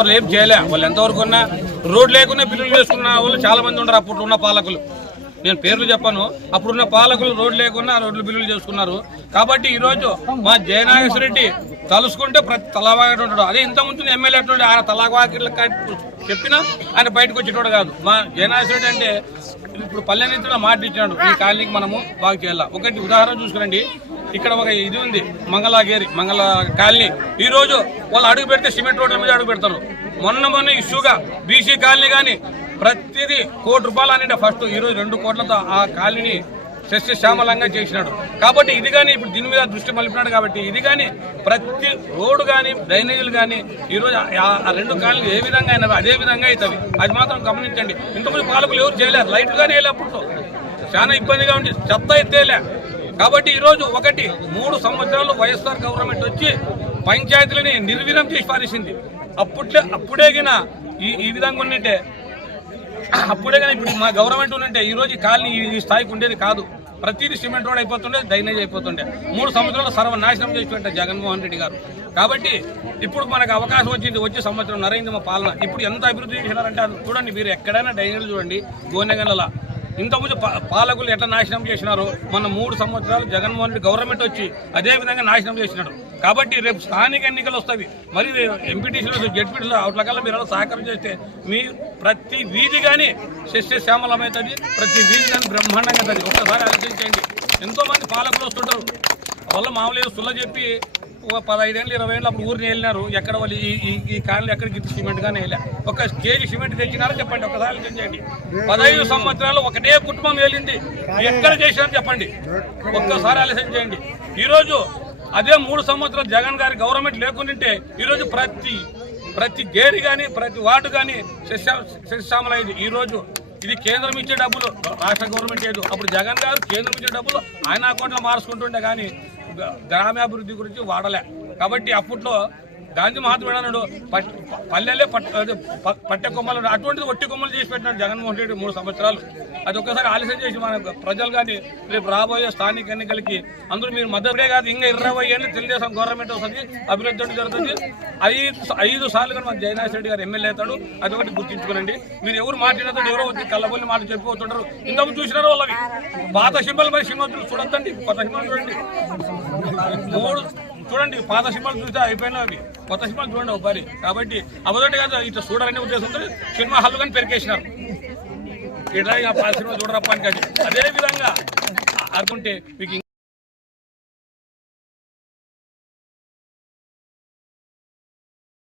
వాళ్ళు ఏం చేయలే. వాళ్ళు ఎంతవరకు ఉన్నా రోడ్ లేకుండా బిల్లులు చేసుకున్న వాళ్ళు చాలా మంది ఉన్నారు అప్పుడు ఉన్న పాలకులు. నేను పేర్లు చెప్పాను. అప్పుడున్న పాలకులు రోడ్లు లేకుండా రోడ్లు బిల్లులు చేసుకున్నారు. కాబట్టి ఈరోజు మా జయనాగేశ్వర రెడ్డి తలుసుకుంటే ప్రతి తలవాగట ఉంటాడు. అదే ఇంత ముందు ఎమ్మెల్యే అటువంటి ఆయన తలవాకి చెప్పినా ఆయన బయటకు వచ్చేటోడు కాదు. మా జయనాగేశ్వర అంటే ఇప్పుడు పల్లెనిత్తులో మాట ఇచ్చినాడు. ఈ కాలనీకి మనము బాగు చేయాలి ఒకటి ఉదాహరణ చూసుకురండి ఇక్కడ ఒక ఇది ఉంది. మంగళగిరి మంగళ కాలనీ. ఈ రోజు వాళ్ళు అడుగు పెడితే సిమెంట్ రోడ్ల మీద అడుగు పెడతారు. మొన్న మొన్న ఇష్యూగా బీసీ కాలనీ కానీ ప్రతిదీ కోటి రూపాయలు అనేది ఫస్ట్ ఈరోజు రెండు కోట్లతో ఆ కాలనీని సస్యశ్యామలంగా చేసినాడు. కాబట్టి ఇది కానీ ఇప్పుడు దీని మీద దృష్టి మలిపినాడు కాబట్టి ఇది కానీ ప్రతి రోడ్డు కానీ డ్రైనేజీలు కానీ ఈరోజు ఆ- రెండు కాలనీ ఏ విధంగా అయినవి అదే విధంగా అవుతుంది అది మాత్రం గమనించండి. ఇంతకుముందు పాలకులు ఎవరు చేయలేరు లైట్లు కానీ వేయలే అప్పుడు చాలా ఇబ్బందిగా ఉంది చెత్త ఎత్తేలే. కాబట్టి ఈరోజు ఒకటి మూడు సంవత్సరాలు వైఎస్ఆర్ గవర్నమెంట్ వచ్చి పంచాయతీలని నిర్వీర్యం చేసి పారేసింది. అప్పుడే అప్పుడేగిన ఈ ఈ విధంగా ఉన్నట్టే. అప్పుడే కానీ ఇప్పుడు మా గవర్నమెంట్ ఉన్నట్టే. ఈరోజు కాలనీ ఈ స్థాయికి ఉండేది కాదు. ప్రతిదీ సిమెంట్ రోడ్ అయిపోతుండే డ్రైనేజ్ అయిపోతుండే. మూడు సంవత్సరాలు సర్వనాశనం చేసి జగన్మోహన్ రెడ్డి గారు. కాబట్టి ఇప్పుడు మనకు అవకాశం వచ్చింది వచ్చే సంవత్సరం నరేంద్ర మా పాలన. ఇప్పుడు ఎంత అభివృద్ధి చేసినారంటే అది చూడండి మీరు ఎక్కడైనా డ్రైనేజ్ చూడండి గోనెగండ్ల ఇంతకుముందు పాలకులు ఎట్లా నాశనం చేసినారో మన మూడు సంవత్సరాలు జగన్మోహన్ రెడ్డి గవర్నమెంట్ వచ్చి అదే విధంగా నాశనం చేసినాడు. కాబట్టి రేపు స్థానిక ఎన్నికలు వస్తాయి. మరి ఎంపీటీసీలో అట్ల అవుట్లకల్లా మీరు అలా సహకారం చేస్తే మీ ప్రతి వీధి కానీ సస్యశ్యామలమవుతుంది ప్రతి వీధి కానీ బ్రహ్మాండంగా అవుతుంది. ఒక్కసారి ఆలోచించండి ఎంతోమంది పాలకులు వస్తుంటారు. వాళ్ళ మామూలుగా సుల్ల చెప్పి ఒక పదహైదేళ్ళు ఇరవై ఏళ్ళు అప్పుడు ఊరిని వెళ్ళినారు ఎక్కడ వాళ్ళు ఈ ఈ కాలంలో ఎక్కడ గిట్టు సిమెంట్ గానే వెళ్ళా ఒక కేజీ సిమెంట్ తెచ్చినారో చెప్పండి ఒకసారి ఆలోచించండి పదహైదు సంవత్సరాలు ఒకటే కుటుంబం వెళ్ళింది ఎక్కడ చేసినారో చెప్పండి. ఒక్కసారి ఆలోచన చేయండి. ఈరోజు అదే మూడు సంవత్సరాలు జగన్ గారి గవర్నమెంట్ లేకుండింటే ఈరోజు ప్రతి ప్రతి గేరి కానీ ప్రతి వార్డు కానీ శశామలైంది ఈ రోజు ఇది కేంద్రం ఇచ్చే డబ్బులు రాష్ట్ర గవర్నమెంట్ లేదు. అప్పుడు జగన్ గారు కేంద్రం ఇచ్చే డబ్బులు ఆయన అకౌంట్లో మార్చుకుంటుండే కానీ గ్రామాభివృద్ధి గురించి వాడలే. కాబట్టి అప్పట్లో గాంధీ మహాత్ముడు అన్నాడు పట్- పల్లెలే అదే పట్టె కొమ్మలు అటువంటిది ఒట్టి కొమ్మలు చేసి పెట్టినాడు జగన్మోహన్ రెడ్డి మూడు సంవత్సరాలు. అది ఒక్కసారి ఆలస్యం చేసి మన ప్రజలు కానీ రేపు రాబోయే స్థానిక ఎన్నికలకి అందరూ మీరు మద్దతుడే కాదు ఇంకా ఇరవై ఏళ్ళు తెలుగుదేశం గవర్నమెంట్ వస్తుంది అభివృద్ధి జరుగుతుంది. ఐదు ఐదు సార్లు కానీ మన జయనాథ్ రెడ్డి గారు ఎమ్మెల్యే అవుతాడు. అది ఒకటి గుర్తించుకోనండి. మీరు ఎవరు మాట్లాడతాడు ఎవరో వచ్చి కళ్ళబొల్లి మాట చెప్పిపోతుంటారు. ఇంతకు చూసినారు వాళ్ళవి. పాత సింబల్ మరి సింబల్ చూడొద్దండి కొత్త సింబల్ చూడండి. మూడు చూడండి పాత సినిమాలు చూస్తే అయిపోయినవి కొత్త సినిమాలు చూడండి ఒకసారి. కాబట్టి అబద్ధం కాదు ఇట్లా చూడాలనే ఉద్దేశంతో సినిమా హల్లు కానీ పెరికేసినారు. ఇట్లా పాత సినిమా చూడరప్ప అని అదే విధంగా అనుకుంటే మీకు